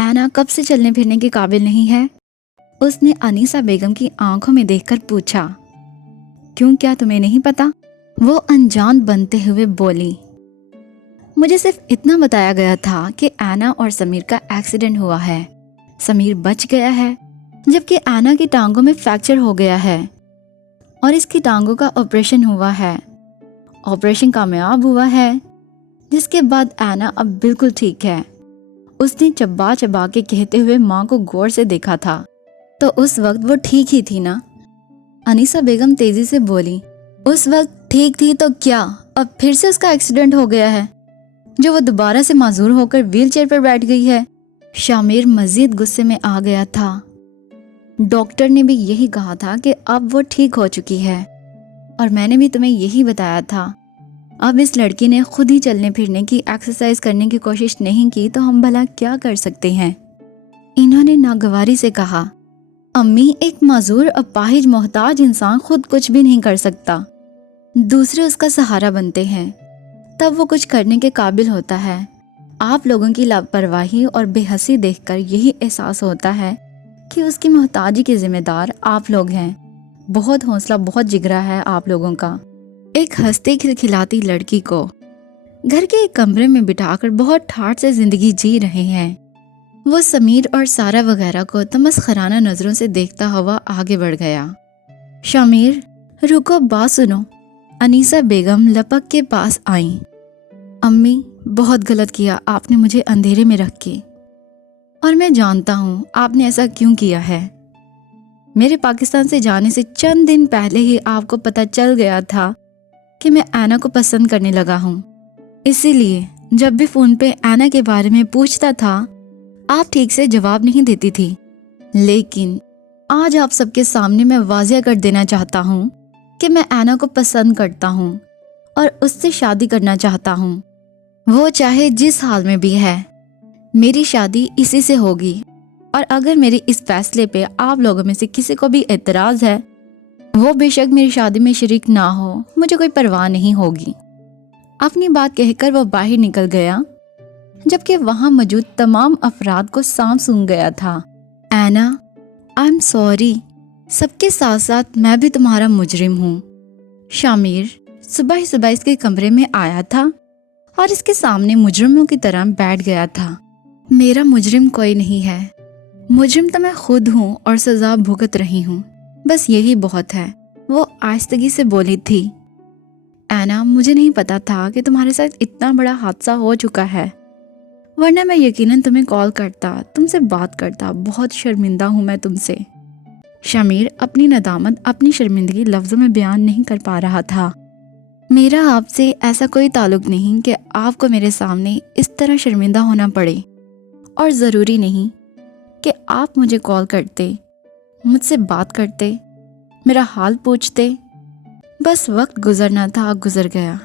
ऐना कब से चलने फिरने के काबिल नहीं है? उसने अनीसा बेगम की आंखों में देखकर पूछा। क्यों, क्या तुम्हें नहीं पता? वो अनजान बनते हुए बोली। मुझे सिर्फ इतना बताया गया था कि ऐना और समीर का एक्सीडेंट हुआ है। समीर बच गया है, जबकि ऐना की टांगों में फ्रैक्चर हो गया है और इसकी टांगों का ऑपरेशन हुआ है। ऑपरेशन कामयाब हुआ है, जिसके बाद ऐना अब बिल्कुल ठीक है। उसने चबा चबा के कहते हुए माँ को गौर से देखा था। तो उस वक्त वो ठीक ही थी ना? अनीसा बेगम तेजी से बोली। उस वक्त ठीक थी तो क्या, अब फिर से उसका एक्सीडेंट हो गया है जो वो दोबारा से माजूर होकर व्हीलचेयर पर बैठ गई है। शामिर मजीद गुस्से में आ गया था। डॉक्टर ने भी यही कहा था कि अब वो ठीक हो चुकी है और मैंने भी तुम्हें यही बताया था। अब इस लड़की ने खुद ही चलने फिरने की, एक्सरसाइज करने की कोशिश नहीं की तो हम भला क्या कर सकते हैं? इन्होंने नागवारी से कहा। अम्मी, एक माजूर, अपाहिज, मोहताज इंसान खुद कुछ भी नहीं कर सकता। दूसरे उसका सहारा बनते हैं, तब वो कुछ करने के काबिल होता है। आप लोगों की लापरवाही और बेहसी देखकर यही एहसास होता है कि उसकी मोहताजी के जिम्मेदार आप लोग हैं। बहुत हौसला, बहुत जिगरा है आप लोगों का। एक हंसती खिलखिलाती लड़की को घर के एक कमरे में बिठाकर बहुत ठाठ से जिंदगी जी रहे हैं। वो समीर और सारा वगैरह को तमस्खराना नजरों से देखता हुआ आगे बढ़ गया। शामिर, रुको, बात सुनो। अनीसा बेगम लपक के पास आईं। अम्मी, बहुत गलत किया आपने मुझे अंधेरे में रख के, और मैं जानता हूँ आपने ऐसा क्यों किया है। मेरे पाकिस्तान से जाने से चंद दिन पहले ही आपको पता चल गया था कि मैं ऐना को पसंद करने लगा हूँ। इसीलिए जब भी फोन पे ऐना के बारे में पूछता था आप ठीक से जवाब नहीं देती थी। लेकिन आज आप सबके सामने मैं वाज़िया कर देना चाहता हूँ कि मैं ऐना को पसंद करता हूँ और उससे शादी करना चाहता हूँ। वो चाहे जिस हाल में भी है, मेरी शादी इसी से होगी। और अगर मेरे इस फैसले पे आप लोगों में से किसी को भी एतराज़ है, वो बेशक मेरी शादी में शरीक ना हो, मुझे कोई परवाह नहीं होगी। अपनी बात कहकर वो बाहर निकल गया, जबकि वहां मौजूद तमाम अफराद को सांप सूंघ गया था। ऐना, आई एम सॉरी, सबके साथ साथ मैं भी तुम्हारा मुजरिम हूँ। शामिर सुबह ही सुबह इसके कमरे में आया था और इसके सामने मुजरिमों की तरह बैठ गया था। मेरा मुजरिम कोई नहीं है, मुजरिम तो मैं खुद हूँ और सजा भुगत रही हूँ, बस यही बहुत है। वो आहिस्तगी से बोली थी। ऐना, मुझे नहीं पता था कि तुम्हारे साथ इतना बड़ा हादसा हो चुका है, वरना मैं यकीनन तुम्हें कॉल करता, तुमसे बात करता। बहुत शर्मिंदा हूँ मैं तुमसे। शामिर अपनी नदामत, अपनी शर्मिंदगी लफ्ज़ों में बयान नहीं कर पा रहा था। मेरा आपसे ऐसा कोई ताल्लुक नहीं कि आपको मेरे सामने इस तरह शर्मिंदा होना पड़े, और ज़रूरी नहीं कि आप मुझे कॉल करते, मुझसे बात करते, मेरा हाल पूछते। बस वक्त गुजरना था, गुजर गया।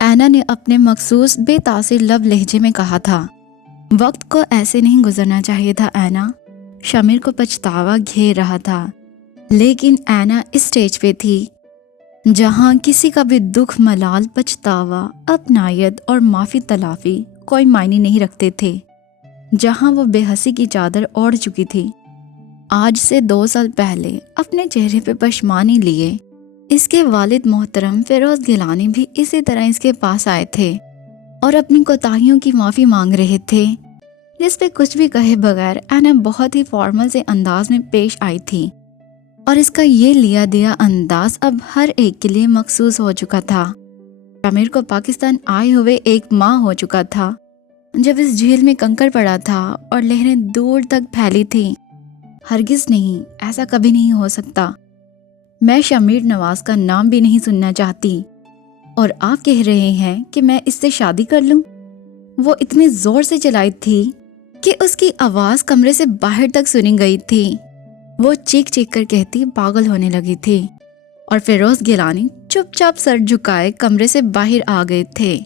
ऐना ने अपने मखसूस बेतासिर लब लहजे में कहा था। वक्त को ऐसे नहीं गुजरना चाहिए था ऐना। शामिर को पछतावा घेर रहा था, लेकिन ऐना इस स्टेज पे थी जहां किसी का भी दुख, मलाल, पछतावा, अपनायत और माफ़ी तलाफी कोई मायने नहीं रखते थे। जहां वो बेहसी की चादर ओढ़ चुकी थी। आज से 2 साल पहले अपने चेहरे पे पशमानी लिए इसके वालिद मोहतरम फिरोज गिलानी भी इसी तरह इसके पास आए थे और अपनी कोताहियों की माफ़ी मांग रहे थे, जिस पे कुछ भी कहे बगैर ऐना बहुत ही फॉर्मल से अंदाज में पेश आई थी। और इसका ये लिया दिया अंदाज अब हर एक के लिए मखसूस हो चुका था। शामिर को पाकिस्तान आए हुए 1 माह हो चुका था जब इस झील में कंकड़ पड़ा था और लहरें दूर तक फैली थीं। हरगिज नहीं, ऐसा कभी नहीं हो सकता। मैं शामिर नवाज का नाम भी नहीं सुनना चाहती, और आप कह रहे हैं कि मैं इससे शादी कर लूं? वो इतनी जोर से चलाई थी कि उसकी आवाज़ कमरे से बाहर तक सुनी गई थी। वो चीख चीख कर कहती पागल होने लगी थी, और फिरोज गिलानी चुपचाप सर झुकाए कमरे से बाहर आ गए थे।